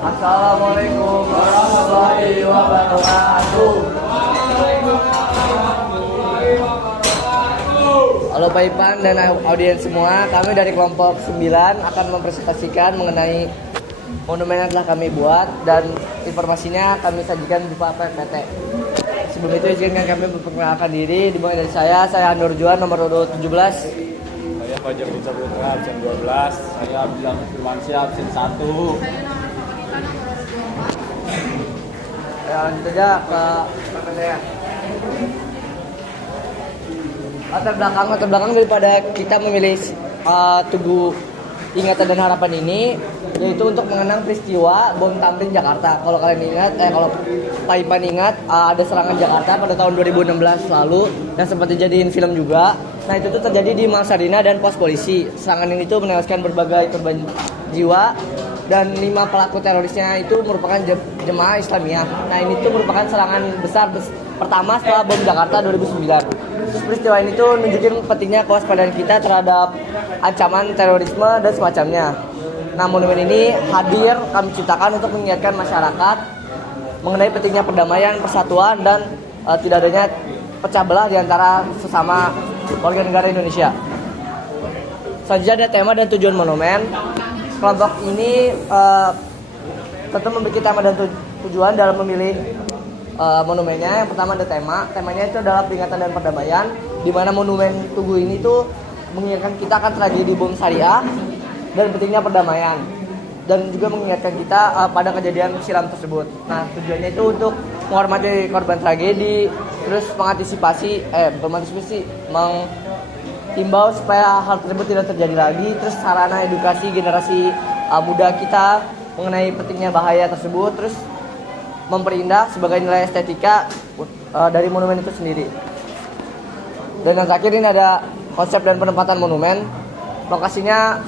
Assalamualaikum warahmatullahi wabarakatuh. Halo Pak Ipan dan audiens semua, kami dari kelompok 9 akan mempresentasikan mengenai monumen yang telah kami buat dan informasinya kami sajikan berupa PPT. Sebelum itu izinkan kami memperkenalkan diri, dimulai dari saya Nur Juan nomor urut 17. Saya Fajar Bisa Putra absen 12. Saya Abdullah Firmansyah absen 1. Ya, lanjut aja ke PPT ya. Latar belakang daripada kita memilih Tugu Ingatan dan Harapan ini yaitu untuk mengenang peristiwa bom Tamrin Jakarta. Kalau kalian ingat, kalau Pak Ipan ingat, ada serangan Jakarta pada tahun 2016 lalu dan sempat dijadiin film juga. Nah, itu tuh terjadi di Mall Sarina dan pos polisi. Serangan ini tuh menewaskan berbagai korban jiwa dan 5 pelaku terorisnya itu merupakan jemaah Islamiyah. Nah, ini tuh merupakan serangan besar pertama setelah bom Jakarta 2009. Terus peristiwa ini tuh nunjukin pentingnya kewaspadaan kita terhadap ancaman terorisme dan semacamnya. Nah, monumen ini hadir kami ciptakan untuk mengingatkan masyarakat mengenai pentingnya perdamaian, persatuan, dan tidak adanya pecah belah di antara sesama warga negara Indonesia. Selanjutnya ada tema dan tujuan monumen. Kelompok ini tentu memiliki tema dan tujuan dalam memilih monumennya. Yang pertama ada temanya itu adalah peringatan dan perdamaian, di mana monumen Tugu ini tuh mengingatkan kita akan tragedi bom syariah dan pentingnya perdamaian, dan juga mengingatkan kita pada kejadian silam tersebut. Nah, tujuannya itu untuk menghormati korban tragedi, terus menghimbau supaya hal tersebut tidak terjadi lagi, terus sarana edukasi generasi muda kita mengenai pentingnya bahaya tersebut, terus memperindah sebagai nilai estetika dari monumen itu sendiri. Dan yang terakhir ini ada konsep dan penempatan monumen. Lokasinya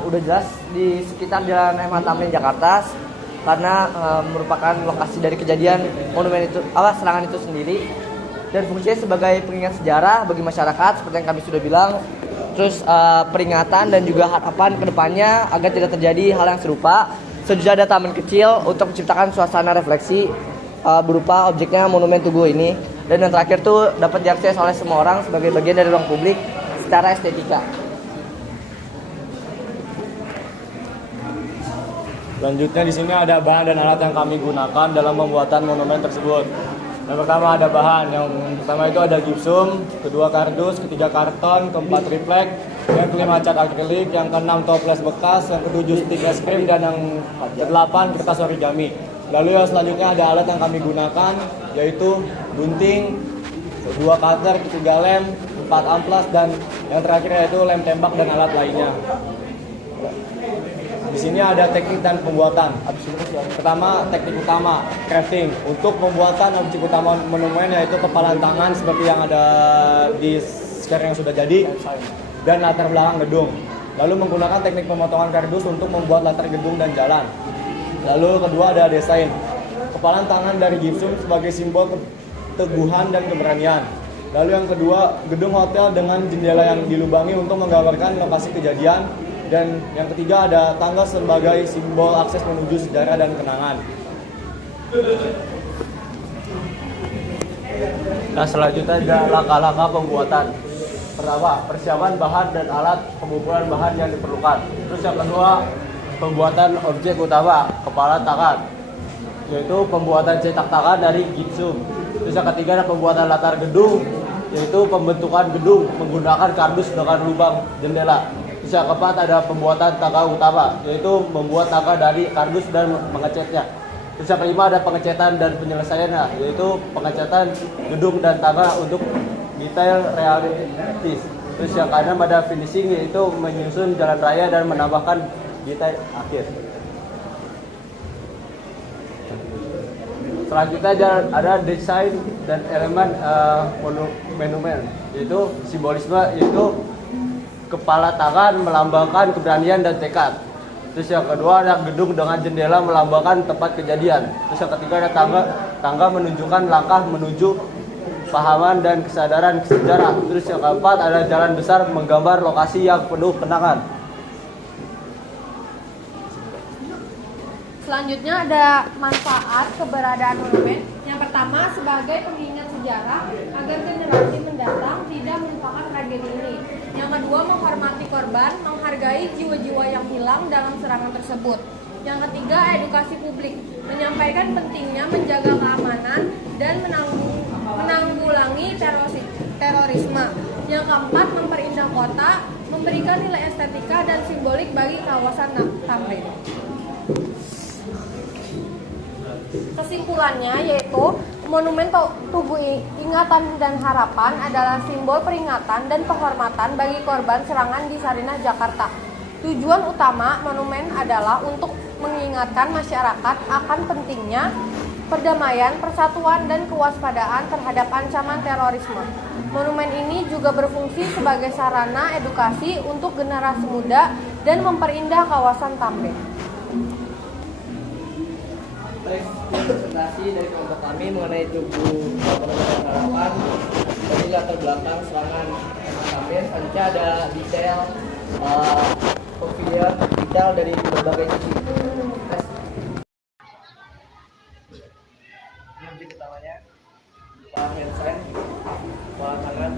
udah jelas di sekitar Jalan MH Tamrin Jakarta karena merupakan lokasi dari kejadian monumen itu, serangan itu sendiri, dan fungsinya sebagai pengingat sejarah bagi masyarakat seperti yang kami sudah bilang. Terus peringatan dan juga harapan kedepannya agar tidak terjadi hal yang serupa. Selanjutnya ada taman kecil untuk menciptakan suasana refleksi berupa objeknya monumen Tugu ini. Dan yang terakhir tuh dapat diakses oleh semua orang sebagai bagian dari ruang publik secara estetika. Selanjutnya di sini ada bahan dan alat yang kami gunakan dalam pembuatan monumen tersebut. Yang pertama ada bahan, yang pertama itu ada gipsum, kedua kardus, ketiga karton, keempat triplek, yang kelima cat akrilik, yang keenam toples bekas, yang ketujuh stik es krim, dan yang kedelapan kertas origami. Lalu yang selanjutnya ada alat yang kami gunakan, yaitu gunting, dua cutter, 3 lem, 4 amplas, dan yang terakhir yaitu lem tembak dan alat lainnya. Di sini ada teknik dan pembuatan. Pertama, teknik utama, crafting. Untuk pembuatan objek utama monumen yaitu kepalan tangan seperti yang ada di sekarang yang sudah jadi, dan latar belakang gedung. Lalu menggunakan teknik pemotongan kardus untuk membuat latar gedung dan jalan. Lalu kedua ada desain. Kepalan tangan dari gipsum sebagai simbol keteguhan dan keberanian. Lalu yang kedua, gedung hotel dengan jendela yang dilubangi untuk menggambarkan lokasi kejadian. Dan yang ketiga ada tangga sebagai simbol akses menuju sejarah dan kenangan. Nah, selanjutnya ada langkah-langkah pembuatan. Pertama, persiapan bahan dan alat pengumpulan bahan yang diperlukan. Terus yang kedua, pembuatan objek utama, kepala tangan, yaitu pembuatan cetak tangan dari gipsum. Terus yang ketiga ada pembuatan latar gedung, yaitu pembentukan gedung menggunakan kardus dengan lubang jendela. Terus yang keempat ada pembuatan tangga utama, yaitu membuat tangga dari kardus dan mengecatnya. Terus yang kelima ada pengecatan dan penyelesaiannya, yaitu pengecatan gedung dan tangga untuk detail realistis. Terus yang keenam ada finishing, yaitu menyusun jalan raya dan menambahkan detail akhir. Selanjutnya ada desain dan elemen monumen, yaitu simbolisme, yaitu kepala tangan melambangkan keberanian dan tekad. Terus yang kedua ada gedung dengan jendela melambangkan tempat kejadian. Terus yang ketiga ada tangga menunjukkan langkah menuju pahaman dan kesadaran sejarah. Terus yang keempat ada jalan besar menggambar lokasi yang penuh kenangan. Selanjutnya ada manfaat keberadaan monumen. Yang pertama, sebagai pengingat sejarah agar generasi mendatang tidak melupakan tragedi ini. Yang kedua, menghormati korban, menghargai jiwa-jiwa yang hilang dalam serangan tersebut. Yang ketiga, edukasi publik, menyampaikan pentingnya menjaga keamanan dan menanggulangi terorisme. Yang keempat, memperindah kota, memberikan nilai estetika dan simbolik bagi kawasan Tamrin. Kesimpulannya yaitu Monumen Tugu Ingatan dan Harapan adalah simbol peringatan dan penghormatan bagi korban serangan di Sarinah, Jakarta. Tujuan utama monumen adalah untuk mengingatkan masyarakat akan pentingnya perdamaian, persatuan, dan kewaspadaan terhadap ancaman terorisme. Monumen ini juga berfungsi sebagai sarana edukasi untuk generasi muda dan memperindah kawasan Tamrin. Baik, presentasi dari kelompok kami mengenai Tugu Monumen Harapan dari latar belakang serangan Tamrin. Selanjutnya ada detail pavilion detail dari berbagai sisi. Ini objek utamanya, handsign, tangan,